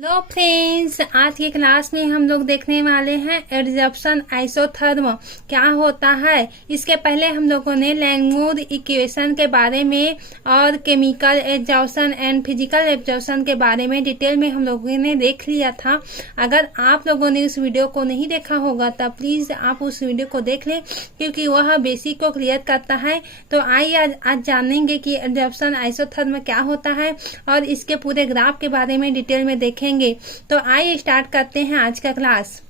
Hello friends, आज की class में हम लोग देखने वाले हैं एडजॉर्प्शन आइसोथर्म क्या होता है। इसके पहले हम लोगों ने लैंगमुर इक्वेशन के बारे में और chemical adsorption and physical adsorption के बारे में डिटेल में हम लोगों ने देख लिया था। अगर आप लोगों ने उस वीडियो को नहीं देखा होगा तो प्लीज आप उस वीडियो को देख लें, क्योंकि वह बेसिक को क्लियर करता है। तो आइए आज जानेंगे कि एडजॉर्प्शन आइसोथर्म क्या होता है और इसके पूरे ग्राफ के बारे में डिटेल में देखेंगे। तो आइए स्टार्ट करते हैं आज का क्लास।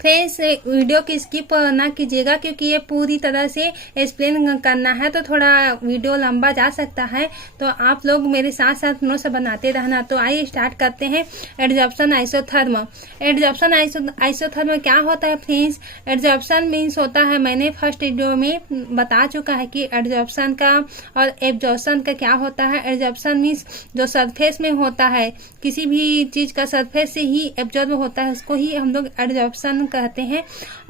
फ्रेंड्स, वीडियो की स्किप ना कीजिएगा, क्योंकि ये पूरी तरह से एक्सप्लेन करना है तो थोड़ा वीडियो लंबा जा सकता है। तो आप लोग मेरे साथ साथ नोट्स बनाते रहना। तो आइए स्टार्ट करते हैं एडजॉर्प्शन आइसोथर्म। एडजॉर्प्शन आइसोथर्म क्या होता है फ्रेंड्स? एडजॉर्प्शन मीन्स होता है, मैंने फर्स्ट वीडियो में बता चुका है कि एडजॉर्प्शन का और एब्जॉर्प्शन का क्या होता है। एडजॉर्प्शन मीन्स जो सरफेस में होता है, किसी भी चीज का सरफेस से ही एब्जॉर्ब होता है, उसको ही हम लोग एडजॉर्प्शन कहते हैं।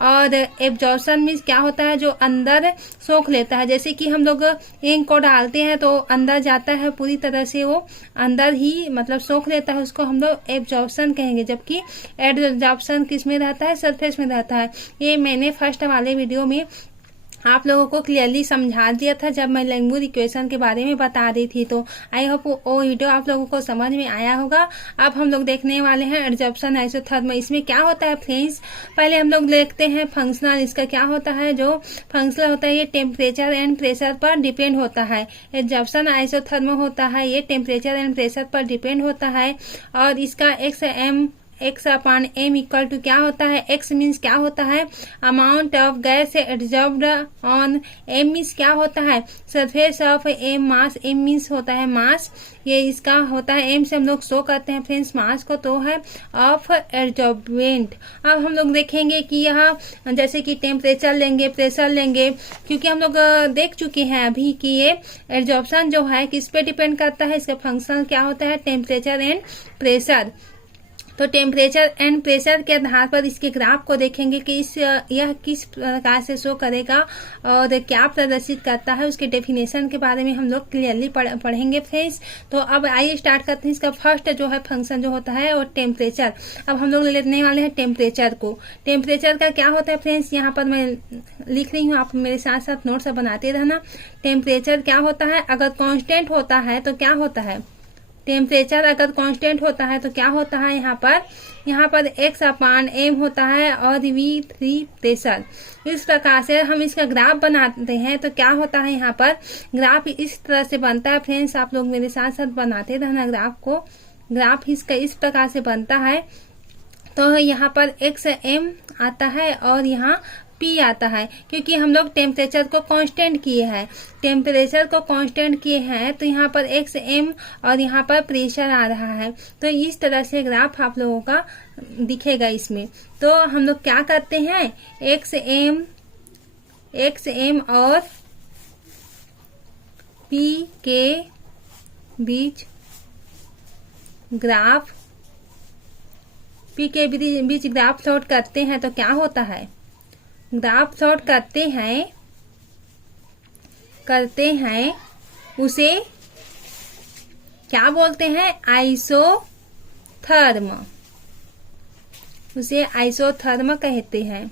और एब्जॉर्प्शन मीन्स क्या होता है, जो अंदर सोख लेता है। जैसे कि हम लोग इंक को डालते हैं तो अंदर जाता है, पूरी तरह से वो अंदर ही मतलब सोख लेता है, उसको हम लोग एब्जॉर्प्शन कहेंगे। जबकि एडजॉर्प्शन किस में रहता है? सरफेस में रहता है। ये मैंने फर्स्ट वाले वीडियो में आप लोगों को क्लियरली समझा दिया था जब मैं लैंगमुर इक्वेशन के बारे में बता रही थी। तो आई होप वो वीडियो आप लोगों को समझ में आया होगा। अब हम लोग देखने वाले हैं एडजॉर्प्शन आइसोथर्म। इसमें क्या होता है फ्रेंड्स? पहले हम लोग देखते हैं फंक्शनल। इसका क्या होता है? जो फंक्शनल होता है ये टेम्परेचर एंड प्रेशर पर डिपेंड होता है। एडजॉर्प्शन आइसोथर्म होता है ये टेम्परेचर एंड प्रेशर पर डिपेंड होता है। और इसका x upon m equal to क्या होता है? एक्स मीन्स क्या होता है? Amount of gas absorbed on m means क्या होता है? Surface of m mass. M means होता है मास, ये इसका होता है। एम से हम लोग शो करते हैं फ्रेंड्स मास को, तो है ऑफ एब्जॉर्बेंट। अब हम लोग देखेंगे कि यहाँ जैसे कि टेम्परेचर लेंगे, प्रेशर लेंगे, क्योंकि हम लोग देख चुके हैं अभी कि ये एब्जॉर्प्शन जो है किस पे डिपेंड करता है। इसका फंक्शन क्या होता है? Temperature and pressure. तो टेम्परेचर एंड प्रेशर के आधार पर इसके ग्राफ को देखेंगे कि यह किस प्रकार से शो करेगा और क्या प्रदर्शित करता है। उसके डेफिनेशन के बारे में हम लोग क्लियरली पढ़ेंगे फ्रेंड्स। तो अब आइए स्टार्ट करते हैं। इसका फर्स्ट जो है फंक्शन जो होता है वो टेम्परेचर। अब हम लोग लेने वाले हैं टेम्परेचर को। टेम्परेचर का क्या होता है फ्रेंड्स? यहाँ पर मैं लिख रही हूँ, आप मेरे साथ साथ नोट्स बनाते रहना। टेम्परेचर क्या होता है? अगर कॉन्स्टेंट होता है तो क्या होता है? टेम्परेचर अगर कांस्टेंट होता है तो क्या होता है? यहाँ पर एक्स अपान एम होता है और V3 प्रेशर। इस प्रकार से हम इसका ग्राफ बनाते हैं तो क्या होता है? यहाँ पर ग्राफ इस तरह से बनता है फ्रेंड्स। आप लोग मेरे साथ साथ बनाते रहना ग्राफ को। ग्राफ इसका इस प्रकार से बनता है। तो यहाँ पर एक्स एम आता है और यहाँ पी आता है, क्योंकि हम लोग टेम्परेचर को कांस्टेंट किए हैं। टेम्परेचर को कांस्टेंट किए हैं तो यहाँ पर एक्स एम और यहाँ पर प्रेशर आ रहा है। तो इस तरह से ग्राफ आप लोगों का दिखेगा इसमें। तो हम लोग क्या करते हैं? एक्स एम और पी के बीच ग्राफ प्लॉट करते हैं। तो क्या होता है? ग्राफ प्लॉट करते हैं उसे क्या बोलते हैं? आइसोथर्म। उसे आइसोथर्म कहते हैं।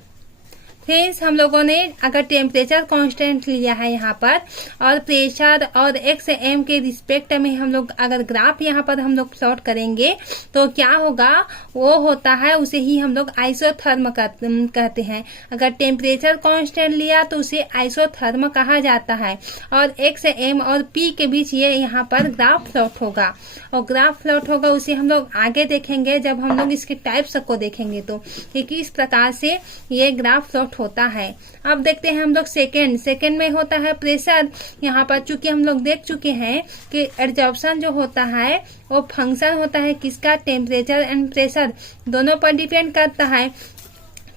फ्रेंड्स, हम लोगों ने अगर टेम्परेचर कांस्टेंट लिया है यहाँ पर और प्रेशर और एक्स एम के रिस्पेक्ट में हम लोग अगर ग्राफ यहाँ पर हम लोग प्लॉट करेंगे तो क्या होगा? वो होता है, उसे ही हम लोग आइसोथर्म कहते हैं। अगर टेम्परेचर कांस्टेंट लिया तो उसे आइसोथर्म कहा जाता है। और एक्स एम और पी के बीच ये यहाँ पर ग्राफ प्लॉट होगा। और ग्राफ प्लॉट होगा उसे हम लोग आगे देखेंगे जब हम लोग इसके टाइप्स को देखेंगे तो कि किस प्रकार से ये ग्राफ प्लॉट होता है। अब देखते हैं हम लोग सेकेंड में होता है प्रेशर। यहाँ पर चूंकि हम लोग देख चुके हैं कि एडजॉर्प्शन जो होता है वो फंक्शन होता है किसका? टेम्परेचर एंड प्रेशर दोनों पर डिपेंड करता है।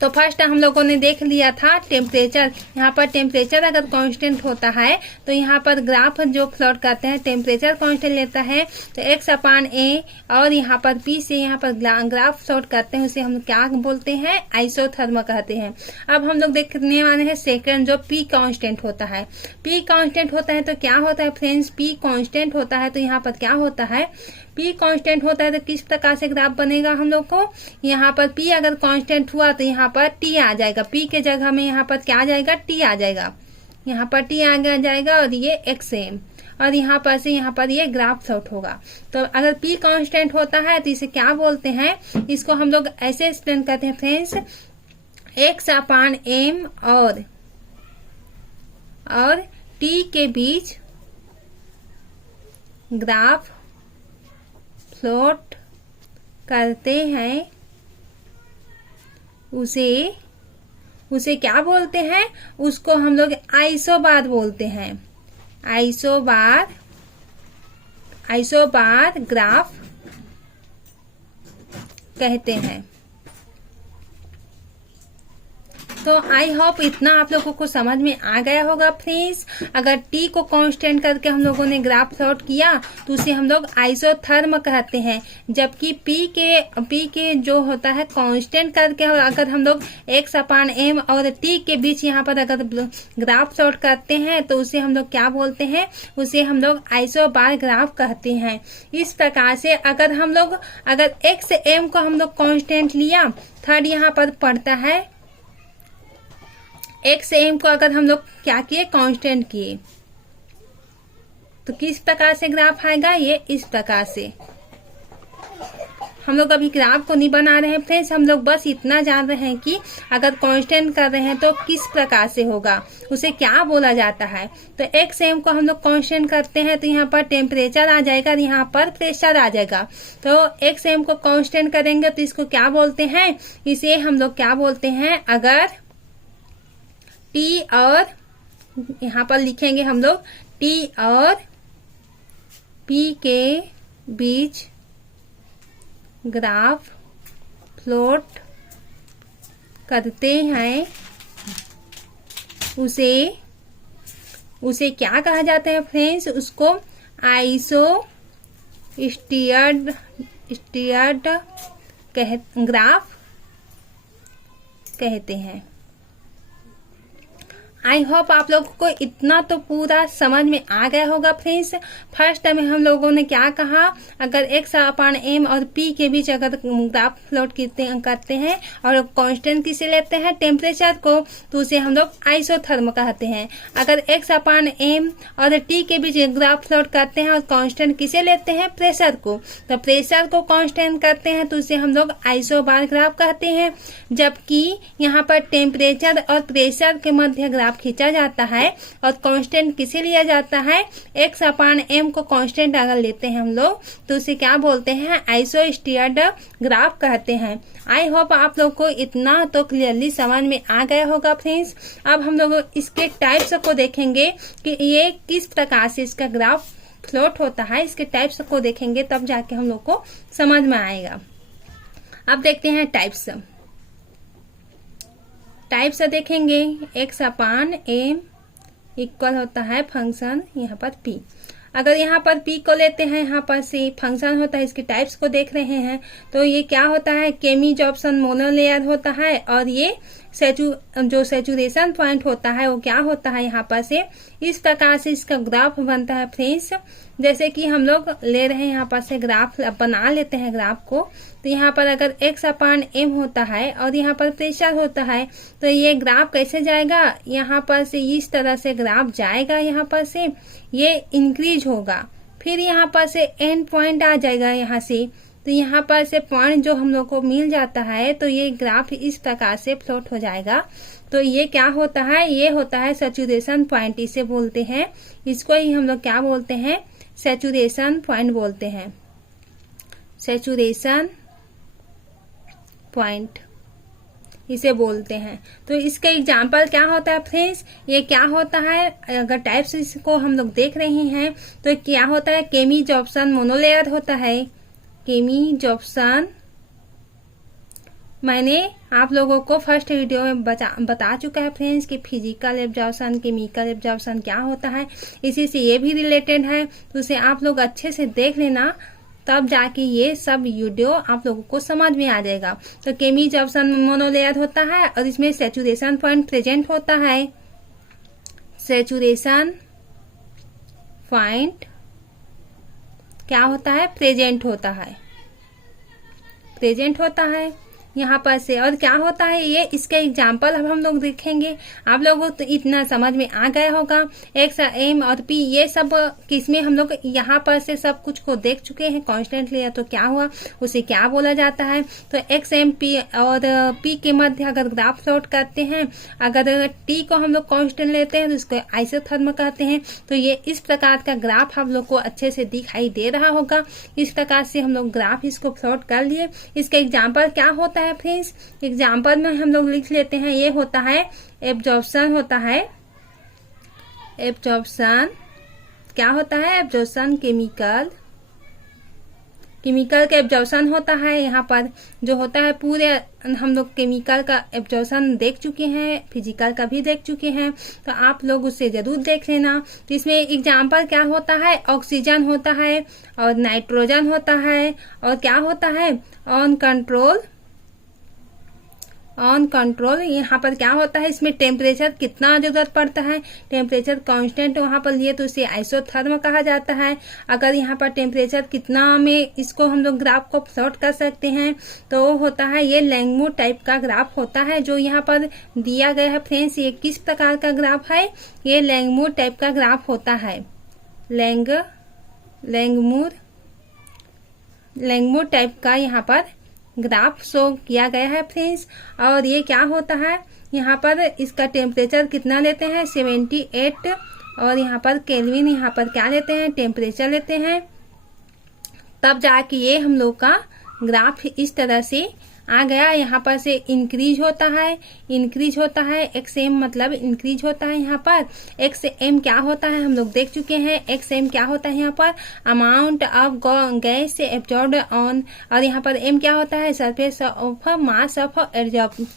तो फर्स्ट हम लोगों ने देख लिया था टेम्परेचर। यहाँ पर टेम्परेचर अगर कांस्टेंट होता है तो यहाँ पर ग्राफ जो प्लॉट करते हैं टेम्परेचर कांस्टेंट लेता है तो एक्स अपान ए और यहाँ पर पी से यहाँ पर ग्राफ प्लॉट करते हैं, उसे हम क्या बोलते हैं? आइसोथर्म कहते हैं। अब हम लोग देखने वाले हैं सेकंड, जो पी कांस्टेंट होता है। पी कांस्टेंट होता है तो क्या होता है फ्रेंड्स? पी कांस्टेंट होता है तो यहाँ पर क्या होता है? P कांस्टेंट होता है तो किस प्रकार से ग्राफ बनेगा हम लोग को, यहाँ पर P अगर कांस्टेंट हुआ तो यहाँ पर T आ जाएगा, P के जगह में यहाँ पर क्या आ जाएगा, T आ जाएगा, यहाँ पर T आ जाएगा और ये x है और यहाँ पर से यहाँ पर ये ग्राफ प्लॉट होगा। तो अगर P कांस्टेंट होता है तो इसे क्या बोलते हैं, इसको हम लोग ऐसे एक्सप्लेन करते हैं फ्रेंड्स, x/m और T के बीच ग्राफ प्लॉट करते हैं उसे क्या बोलते हैं, उसको हम लोग आइसोबार बोलते हैं, आइसोबार ग्राफ कहते हैं। तो आई होप इतना आप लोगों को समझ में आ गया होगा फ्रेंड्स। अगर टी को कांस्टेंट करके हम लोगों ने ग्राफ प्लॉट किया तो उसे हम लोग आइसोथर्म कहते हैं, जबकि पी के जो होता है कांस्टेंट करके अगर हम लोग x/m और टी के बीच यहाँ पर अगर ग्राफ प्लॉट करते हैं तो उसे हम लोग क्या बोलते हैं, उसे हम लोग आइसोबार ग्राफ कहते हैं। इस प्रकार से अगर x/m को हम लोग कांस्टेंट लिया, थर्ड यहाँ पर पड़ता है x/m को अगर हम लोग क्या किए, कांस्टेंट किए, तो किस प्रकार से ग्राफ आएगा, ये इस प्रकार से। हम लोग अभी ग्राफ को नहीं बना रहे हैं फ्रेंड्स, हम लोग बस इतना जान रहे हैं कि अगर कांस्टेंट कर रहे हैं तो किस प्रकार से होगा, उसे क्या बोला जाता है। तो x/m को हम लोग कांस्टेंट करते हैं तो यहाँ पर टेम्परेचर आ जाएगा और यहाँ पर प्रेशर आ जाएगा। तो x/m को कांस्टेंट करेंगे तो इसको क्या बोलते हैं, इसे हम लोग क्या बोलते हैं, अगर T और यहाँ पर लिखेंगे हम लोग T और P के बीच ग्राफ प्लॉट करते हैं, उसे क्या कहा जाता है फ्रेंड्स, उसको आइसो स्टीयर्ड ग्राफ कहते हैं। आई होप आप लोगों को इतना तो पूरा समझ में आ गया होगा फ्रेंड्स। फर्स्ट में हम लोगों ने क्या कहा, अगर x/m और p के बीच अगर ग्राफ प्लॉट करते हैं और कांस्टेंट किसे लेते हैं, टेम्परेचर को, तो उसे हम लोग आइसोथर्म कहते हैं। अगर x/m और t के बीच ग्राफ प्लॉट करते हैं और कांस्टेंट किसे लेते हैं, प्रेशर को, तो प्रेशर को कांस्टेंट करते हैं तो उसे हम लोग आइसोबार ग्राफ कहते हैं। जबकि यहाँ पर टेम्परेचर और प्रेशर के मध्य ग्राफ खींचा जाता है और कांस्टेंट किसे लिया जाता है, x/m को कांस्टेंट अगर लेते हैं हम लोग तो उसे क्या बोलते हैं, आइसोस्टीयर्ड ग्राफ कहते हैं। आई होप आप लोग को इतना तो क्लियरली समझ में आ गया होगा फ्रेंड्स। अब हम लोग इसके टाइप्स को देखेंगे कि ये किस प्रकार से इसका ग्राफ प्लॉट होता है, इसके टाइप्स को देखेंगे तब जाके हम लोग को समझ में आएगा। अब देखते हैं टाइप्स देखेंगे। x/m इक्वल होता है फंक्शन यहाँ पर p। अगर यहाँ पर p को लेते हैं, यहाँ पर से फंक्शन होता है, इसके टाइप्स को देख रहे हैं तो ये क्या होता है, केमी-जॉब्सन मोनोलेयर होता है और ये जो सैचुरेशन पॉइंट होता है वो क्या होता है, यहाँ पर से इस प्रकार से इसका ग्राफ बनता है फ्रेंड्स। जैसे कि हम लोग ले रहे हैं यहाँ पर से ग्राफ बना लेते हैं ग्राफ को, तो यहाँ पर अगर x/m होता है और यहाँ पर प्रेशर होता है तो ये ग्राफ कैसे जाएगा, यहाँ पर से इस तरह से ग्राफ जाएगा, यहाँ पर से ये इंक्रीज होगा, फिर यहाँ पर से एंड पॉइंट आ जाएगा यहाँ से, तो यहाँ पर से पॉइंट जो हम लोग को मिल जाता है तो ये ग्राफ इस प्रकार से प्लॉट हो जाएगा। तो ये क्या होता है, ये होता है सैचुरेशन पॉइंट, इसे बोलते हैं, इसको ही हम लोग क्या बोलते हैं, सैचुरेशन पॉइंट बोलते हैं, सैचुरेशन पॉइंट इसे बोलते हैं। तो इसका एग्जाम्पल क्या होता है फ्रेंड्स, ये क्या होता है, अगर टाइप्स इसको हम लोग देख रहे हैं तो क्या होता है, केमी-जॉब्सन मोनोलेयर होता है, केमी-जॉब्सन मैंने आप लोगों को फर्स्ट वीडियो में बता चुका है फ्रेंड्स कि फिजिकल एब्जॉर्प्शन, केमिकल एब्जॉर्प्शन क्या होता है, इसी से ये भी रिलेटेड है, तो उसे आप लोग अच्छे से देख लेना, तब जाके ये सब वीडियो आप लोगों को समझ में आ जाएगा। तो केमी-जॉब्सन मोनोलेयर होता है और इसमें सैचुरेशन पॉइंट प्रेजेंट होता है, सैचुरेशन पॉइंट क्या होता है, प्रेजेंट होता है, प्रेजेंट होता है यहाँ पर से। और क्या होता है ये, इसके एग्जाम्पल अब हम लोग देखेंगे। आप लोगों को तो इतना समझ में आ गया होगा। एक्स, एम और पी ये सब किसमें हम लोग यहाँ पर से सब कुछ को देख चुके हैं। कांस्टेंट लिया तो क्या हुआ, उसे क्या बोला जाता है। तो एक्स, एम, पी और पी के मध्य अगर ग्राफ प्लॉट करते हैं, अगर टी को हम लोग कांस्टेंट लेते हैं तो इसको आइसोथर्म कहते हैं। तो ये इस प्रकार का ग्राफ हम लोग को अच्छे से दिखाई दे रहा होगा। इस प्रकार से हम लोग ग्राफ इसको प्लॉट कर लिए। इसका एग्जाम्पल क्या होता है फ्रेंड्स, एग्जाम्पल में हम लोग लिख लेते हैं। ये होता है एब्जॉर्प्शन होता है, एब्जॉर्प्शन क्या होता है, एब्जॉर्प्शन केमिकल, केमिकल का एब्जॉर्प्शन होता है। यहाँ पर जो होता है पूरे हम लोग केमिकल का एब्जॉर्प्शन देख चुके हैं, फिजिकल का भी देख चुके हैं, तो आप लोग उससे जरूर देख लेना। तो इसमें एग्जाम्पल क्या होता है, ऑक्सीजन होता है और नाइट्रोजन होता है और क्या होता है, ऑन कंट्रोल, ऑन कंट्रोल। यहाँ पर क्या होता है, इसमें टेम्परेचर कितना जरूरत पड़ता है, टेम्परेचर कांस्टेंट वहां पर लिए तो इसे आइसोथर्म कहा जाता है। अगर यहाँ पर टेम्परेचर कितना में इसको हम लोग ग्राफ को प्लॉट कर सकते हैं तो होता है ये लैंगमूर टाइप का ग्राफ होता है जो यहाँ पर दिया गया है। फ्रेंड्स ये किस प्रकार का ग्राफ है, ये लैंगमूर टाइप का ग्राफ होता है, लैंगमूर टाइप का यहाँ पर ग्राफ शो किया गया है फ्रेंड्स। और ये क्या होता है, यहाँ पर इसका टेम्परेचर कितना लेते हैं, 78 और यहाँ पर केल्विन, यहाँ पर क्या लेते हैं, टेम्परेचर लेते हैं। तब जाके ये हम लोग का ग्राफ इस तरह से आ गया। यहाँ पर से इंक्रीज होता है, इंक्रीज होता है, एक्स एम मतलब इंक्रीज होता है। यहाँ पर एक्स एम क्या होता है हम लोग देख चुके हैं। एक्स एम क्या होता है, यहाँ पर amount of gas absorbed on, और यहाँ पर एम क्या होता है, surface of mass of absorbent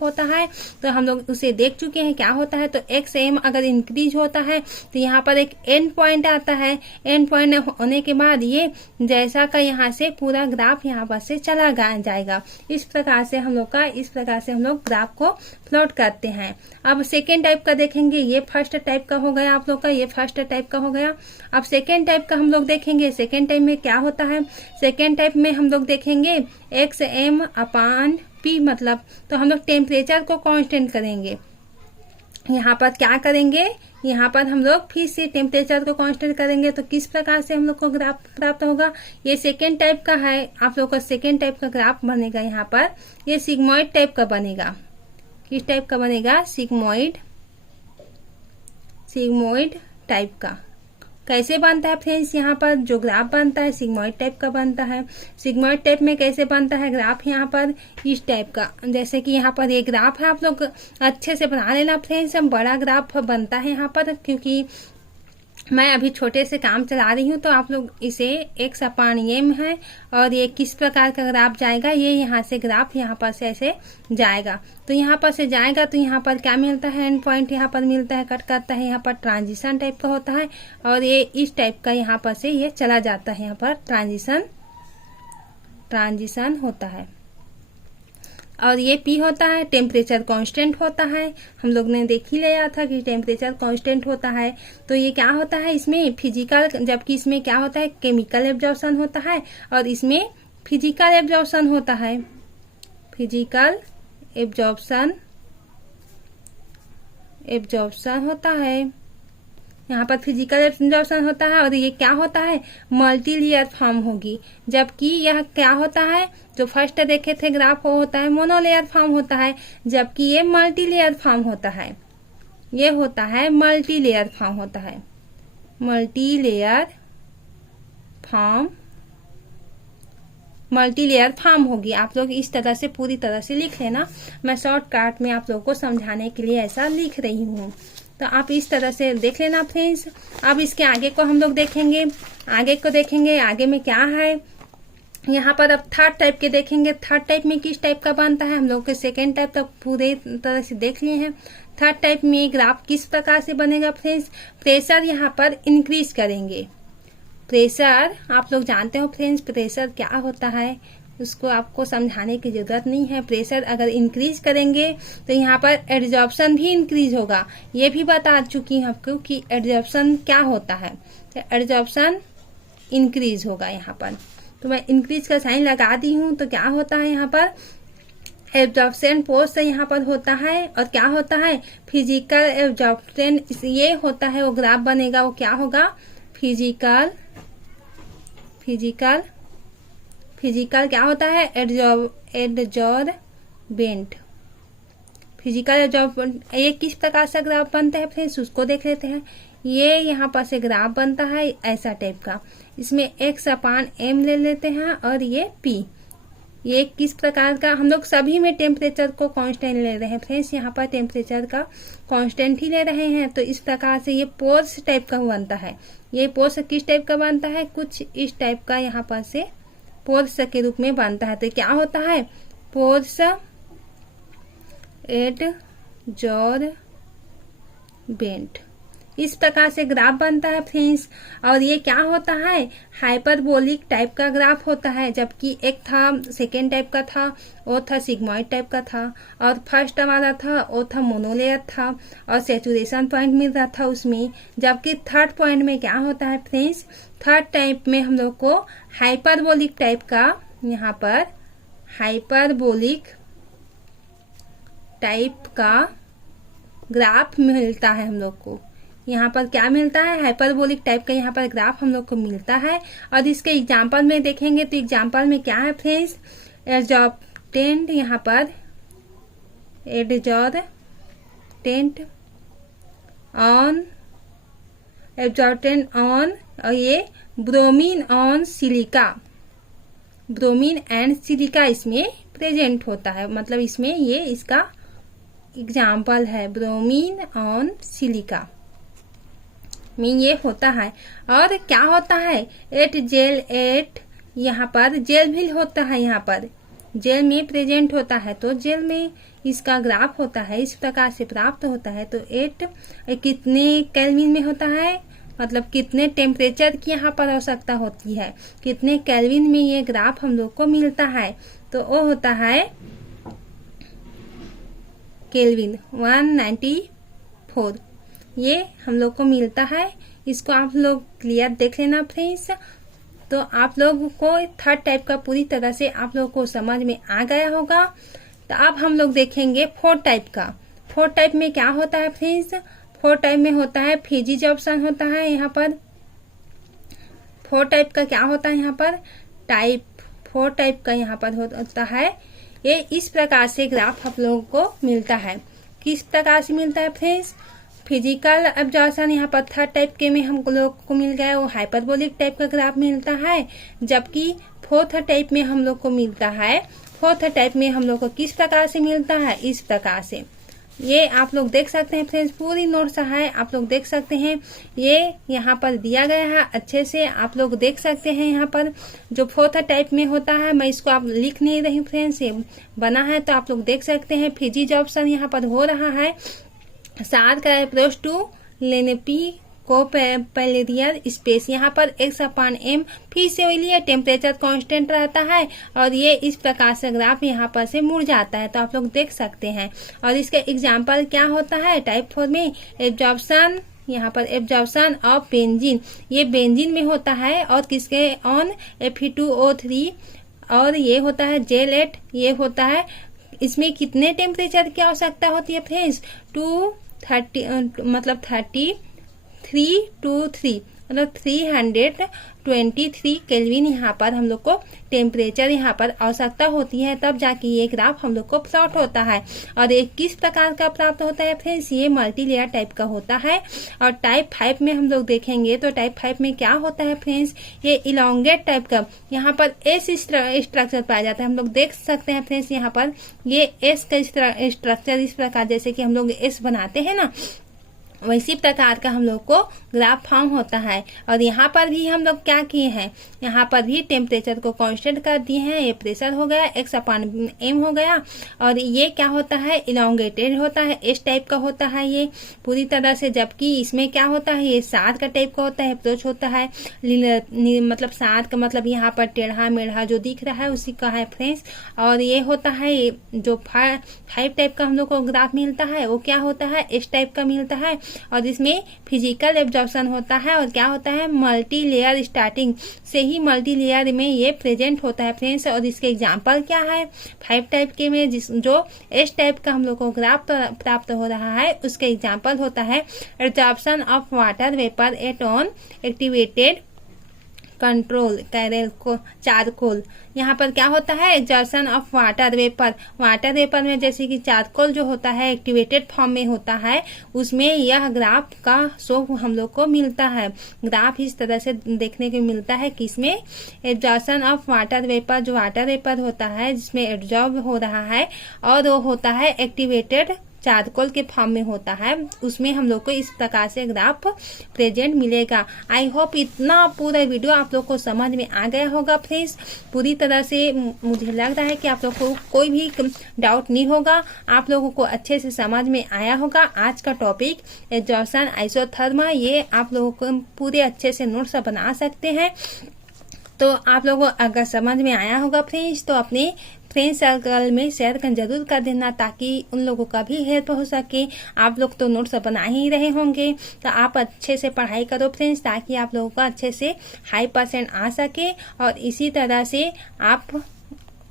होता है। तो हम लोग उसे देख चुके हैं क्या होता है। तो एक्स एम अगर इंक्रीज होता है तो यहाँ पर एक एंड पॉइंट आता है। एंड पॉइंट होने के बाद ये जैसा का यहाँ से पूरा ग्राफ यहाँ पर से चला जाएगा। इस प्रकार से हम लोग ग्राफ को प्लॉट करते हैं। अब सेकेंड टाइप का देखेंगे, ये फर्स्ट टाइप का हो गया आप लोग का, ये फर्स्ट टाइप का हो गया। अब सेकेंड टाइप का हम लोग देखेंगे। सेकेंड टाइप में क्या होता है, सेकेंड टाइप में हम लोग देखेंगे एक्स एम अपान पी, मतलब तो हम लोग टेम्परेचर को कांस्टेंट करेंगे। यहाँ पर क्या करेंगे, यहाँ पर हम लोग फिर से टेम्परेचर को कांस्टेंट करेंगे। तो किस प्रकार से हम लोग को ग्राफ प्राप्त होगा, ये सेकेंड टाइप का है। आप लोग का सेकेंड टाइप का ग्राफ बनेगा। यहाँ पर ये सिग्मोइड टाइप का बनेगा। किस टाइप का बनेगा, सिग्मोइड, सिग्मोइड टाइप का। कैसे बनता है फ्रेंड्स, यहाँ पर जो ग्राफ बनता है सिग्मोइड टाइप का बनता है। सिग्मोइड टाइप में कैसे बनता है ग्राफ, यहाँ पर इस टाइप का। जैसे कि यहाँ पर ये ग्राफ है, आप लोग अच्छे से बना लेना फ्रेंड्स। बड़ा ग्राफ बनता है यहाँ पर, क्योंकि मैं अभी छोटे से काम चला रही हूँ। तो आप लोग इसे एक्स अपान एम है और ये किस प्रकार का ग्राफ जाएगा, ये यहाँ से ग्राफ यहाँ पर से ऐसे जाएगा। तो यहाँ पर से जाएगा तो यहाँ पर क्या मिलता है, एंड पॉइंट यहाँ पर मिलता है, कट करता है। यहाँ पर ट्रांजिशन टाइप का होता है और ये इस टाइप का यहाँ पर से ये चला जाता है। यहाँ पर ट्रांजिशन होता है। और ये पी होता है, टेम्परेचर कांस्टेंट होता है। हम लोग ने देख ही लिया था कि टेम्परेचर कांस्टेंट होता है। तो ये क्या होता है, इसमें फिजिकल, जबकि इसमें क्या होता है, केमिकल एब्जॉर्प्शन होता है और इसमें फिजिकल एब्जॉर्प्शन होता है। फिजिकल एब्जॉर्प्शन होता है। यहाँ पर फिजिकल एब्जॉर्प्शन होता है और ये क्या होता है, मल्टी लेयर फॉर्म होगी। जबकि यह क्या होता है, जो फर्स्ट देखे थे ग्राफ वो होता है मोनोलेयर फॉर्म होता है, जबकि ये मल्टी लेयर फॉर्म होता है। ये होता है मल्टी लेयर फॉर्म होता है, मल्टी लेयर फॉर्म होगी। आप लोग इस तरह से पूरी तरह से लिख लेना। मैं शॉर्टकट में आप लोगों को समझाने के लिए ऐसा लिख रही हूँ, तो आप इस तरह से देख लेना फ्रेंड्स। अब इसके आगे को हम लोग देखेंगे। आगे में क्या है, यहाँ पर अब थर्ड टाइप के देखेंगे। थर्ड टाइप में किस टाइप का बनता है, हम लोग के सेकेंड टाइप तक पूरे तरह से देख लिए हैं। थर्ड टाइप में ग्राफ किस प्रकार से बनेगा फ्रेंड्स, प्रेशर यहाँ पर इंक्रीज करेंगे। प्रेशर आप लोग जानते हो फ्रेंड्स, प्रेशर क्या होता है उसको आपको समझाने की जरूरत नहीं है। प्रेशर अगर इंक्रीज करेंगे तो यहाँ पर एड्जॉर्प्शन भी इंक्रीज होगा। ये भी बता चुकी हूँ आपको कि एड्जॉर्प्शन क्या होता है। तो एड्जॉर्प्शन इंक्रीज होगा यहाँ पर। तो मैं इंक्रीज का साइन लगा दी हूँ। तो क्या होता है यहाँ पर एब्जॉर्प्शन फोर्स यहाँ पर होता है, और क्या होता है फिजिकल एब्जॉर्प्शन ये होता है। वो ग्राफ बनेगा, वो क्या होगा फिजिकल क्या होता है एडजॉर्बेंट। फिजिकल एब्जॉर्बेंट ये किस प्रकार से ग्राफ बनता है फ्रेंड्स उसको देख लेते हैं। ये यहाँ पर से ग्राफ बनता है ऐसा टाइप का, इसमें x/m ले लेते हैं और ये p। ये किस प्रकार का, हम लोग सभी में टेम्परेचर को कांस्टेंट ले रहे हैं फ्रेंड्स, यहाँ पर टेम्परेचर का कांस्टेंट ही ले रहे हैं। तो इस प्रकार से ये पोर्स टाइप का बनता है। ये पोर्स किस टाइप का बनता है, कुछ इस टाइप का यहाँ पर से पोर्स के रूप में बनता है। तो क्या होता है पोर्स एडजॉर्बेंट, इस प्रकार से ग्राफ बनता है फ्रेंड्स। और ये क्या होता है हाइपरबोलिक टाइप का ग्राफ होता है, जबकि एक था सेकेंड टाइप का था, वो था सिग्मॉइड टाइप का था, और फर्स्ट हमारा था वो था मोनोलेयर था और सैचुरेशन पॉइंट मिल रहा था उसमें। जबकि थर्ड पॉइंट में क्या होता है फ्रेंड्स, थर्ड टाइप में हम लोग को हाइपरबोलिक टाइप का, यहाँ पर हाइपरबोलिक टाइप का ग्राफ मिलता है हम लोग को। यहाँ पर क्या मिलता है हाइपरबोलिक टाइप का यहाँ पर ग्राफ हम लोग को मिलता है। और इसके एग्जाम्पल में देखेंगे तो एग्जाम्पल में क्या है फ्रेंड्स एडजॉर्बेंट, यहाँ पर एडजॉर्बेंट ऑन और ये bromine on silica, bromine and silica इसमें प्रेजेंट होता है। मतलब इसमें ये इसका एग्जाम्पल है ब्रोमीन ऑन सिलिका में ये होता है। और क्या होता है एट यहाँ पर जेल भी होता है, यहाँ पर जेल में प्रेजेंट होता है। तो जेल में इसका ग्राफ होता है इस प्रकार से प्राप्त होता है। तो 8 कितने केल्विन में होता है, मतलब कितने टेम्परेचर की यहाँ पर आवश्यकता होती है, कितने केल्विन में ये ग्राफ हम लोग को मिलता है। तो वो होता है केल्विन 194 ये हम लोग को मिलता है। इसको आप लोग क्लियर देख लेना फ्रेंड्स। तो आप लोगों को थर्ड टाइप का पूरी तरह से आप लोगों को समझ में आ गया होगा। तो अब हम लोग देखेंगे फोर्थ टाइप का। फोर्थ टाइप में क्या होता है फ्रेंड्स, फोर्थ टाइप में होता है फिजिजॉर्प्शन होता है। यहाँ पर फोर्थ टाइप का क्या होता है, यहाँ पर फोर्थ टाइप का यहाँ पर होता है ये इस प्रकार से ग्राफ आप लोगों को मिलता है। किस प्रकार से मिलता है फ्रेंड्स, फिजिकल एब्जॉर्प्शन यहाँ पर थर्ड टाइप के में हम लोग को मिल गया वो हाइपरबोलिक टाइप का ग्राफ मिलता है। जबकि फोर्थ टाइप में हम लोग को मिलता है, फोर्थ टाइप में हम लोग को किस प्रकार से मिलता है, इस प्रकार से। ये आप लोग देख सकते हैं फ्रेंड्स, पूरी नोट्स है आप लोग देख सकते हैं। ये यहाँ पर दिया गया है अच्छे से आप लोग देख सकते हैं। यहाँ पर जो फोर्थ टाइप में होता है, मैं इसको आप लिख नहीं रही हूँ फ्रेंड्स, ये बना है तो आप लोग देख सकते हैं। फिजिजॉर्प्शन यहाँ पर हो रहा है सार का अप्रोच टू लेनेपी को पैलेरियर स्पेस, यहाँ पर x/m फिर से वही टेम्परेचर कांस्टेंट रहता है और ये इस प्रकार से ग्राफ यहाँ पर से मुड़ जाता है। तो आप लोग देख सकते हैं। और इसके एग्जाम्पल क्या होता है टाइप 4 में एब्जॉर्प्शन, यहाँ पर एब्जॉर्प्शन ऑफ बेंजीन, ये बेंजीन में होता है और किसके ऑन Fe2O3 और ये होता है जेल 8, ये होता है इसमें कितने टेम्परेचर की आवश्यकता होती है फ्रेंड्स 323 केल्विन यहाँ पर हम लोग को टेम्परेचर यहाँ पर आवश्यकता होती है, तब जाके ये ग्राफ हम लोग को प्लॉट होता है। और ये किस प्रकार का प्राप्त होता है फ्रेंड्स, ये मल्टीलेयर टाइप का होता है। और टाइप 5 में हम लोग देखेंगे तो टाइप 5 में क्या होता है फ्रेंड्स, ये इलोंगेट टाइप का यहाँ पर एस स्ट्रक्चर पाया जाता है। हम लोग देख सकते हैं फ्रेंड्स यहाँ पर ये एस का स्ट्रक्चर इस प्रकार, जैसे कि हम लोग एस बनाते हैं ना, वैसी प्रकार का हम लोग को ग्राफ फॉर्म होता है। और यहाँ पर भी हम लोग क्या किए हैं, यहाँ पर भी टेम्परेचर को कांस्टेंट कर दिए हैं। ये प्रेशर हो गया x/m हो गया। और ये क्या होता है इलोंगेटेड होता है, इस टाइप का होता है ये पूरी तरह से। जबकि इसमें क्या होता है ये सार का टाइप का होता है, अप्रोच होता है मतलब सार का मतलब यहाँ पर टेढ़ा मेढ़ा जो दिख रहा है उसी का है फ्रेंड्स। और ये होता है जो 5 टाइप का हम लोग को ग्राफ मिलता है वो क्या होता है इस टाइप का मिलता है। और इसमें फिजिकल एब्जॉर्प्शन होता है और क्या होता है, मल्टी लेयर, स्टार्टिंग से ही मल्टी लेयर में ये प्रेजेंट होता है फ्रेंड्स। और इसके एग्जाम्पल क्या है, 5 टाइप के में जो एस टाइप का हम लोग को ग्राफ प्राप्त हो रहा है उसके एग्जाम्पल होता है absorption of water vapour at on activated control carol को चारकोल। यहाँ पर क्या होता है, एग्जॉर्प्शन ऑफ वाटर वेपर में जैसे कि चारकोल जो होता है एक्टिवेटेड फॉर्म में होता है, उसमें यह ग्राफ का शो हम लोग को मिलता है। ग्राफ इस तरह से देखने को मिलता है किसमें, एग्जॉर्प्शन ऑफ वाटर वेपर, जो वाटर वेपर होता है जिसमें एब्जॉर्ब हो रहा है, और वो होता है एक्टिवेटेड चारकोल के फॉर्म में होता है, उसमें हम लोग को इस प्रकार से ग्राफ प्रेजेंट मिलेगा। आई होप इतना पूरा वीडियो आप लोग को समझ में आ गया होगा फ्रेंड्स। पूरी तरह से मुझे लग रहा है कि आप लोग को कोई भी डाउट नहीं होगा, आप लोगों को अच्छे से समझ में आया होगा। आज का टॉपिक एग्जॉर्प्शन आइसोथर्म, ये आप लोगों को पूरे अच्छे से नोट्स बना सकते हैं। तो आप लोगों को अगर समझ में आया होगा फ्रेंड्स तो अपने फ्रेंड सर्कल में शेयर जरूर कर देना ताकि उन लोगों का भी हेल्प हो सके। आप लोग तो नोट्स बना ही रहे होंगे, तो आप अच्छे से पढ़ाई करो फ्रेंड्स ताकि आप लोगों का अच्छे से हाई % आ सके। और इसी तरह से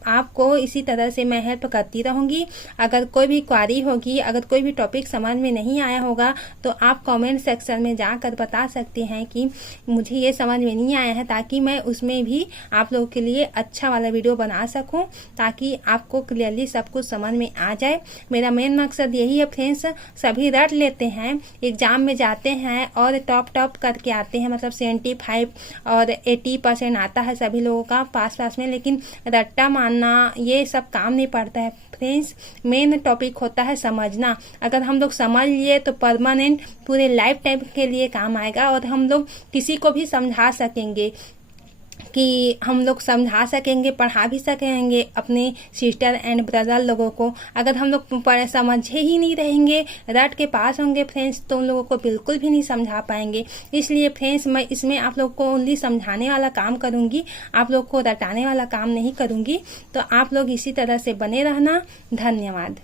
आपको इसी तरह से मैं हेल्प करती रहूंगी। अगर कोई भी क्वारी होगी, अगर कोई भी टॉपिक समझ में नहीं आया होगा तो आप कमेंट सेक्शन में जाकर बता सकते हैं कि मुझे ये समझ में नहीं आया है, ताकि मैं उसमें भी आप लोगों के लिए अच्छा वाला वीडियो बना सकूं ताकि आपको क्लियरली सब कुछ समझ में आ जाए। मेरा मेन मकसद यही है फ्रेंड्स। सभी रट लेते हैं, एग्जाम में जाते हैं और टॉप करके आते हैं, मतलब 75 और 80% आता है सभी लोगों का पास में, लेकिन रट्टा मारना ये सब काम नहीं पड़ता है फ्रेंड्स। मेन टॉपिक होता है समझना। अगर हम लोग समझ लिए तो परमानेंट पूरे लाइफ टाइम के लिए काम आएगा और हम लोग किसी को भी समझा सकेंगे, पढ़ा भी सकेंगे अपने सिस्टर एंड ब्रदर लोगों को। अगर हम लोग समझे ही नहीं रहेंगे, रट के पास होंगे फ्रेंड्स, तो उन लोगों को बिल्कुल भी नहीं समझा पाएंगे। इसलिए फ्रेंड्स मैं इसमें आप लोग को ओनली समझाने वाला काम करूंगी, आप लोग को रटाने वाला काम नहीं करूंगी। तो आप लोग इसी तरह से बने रहना। धन्यवाद।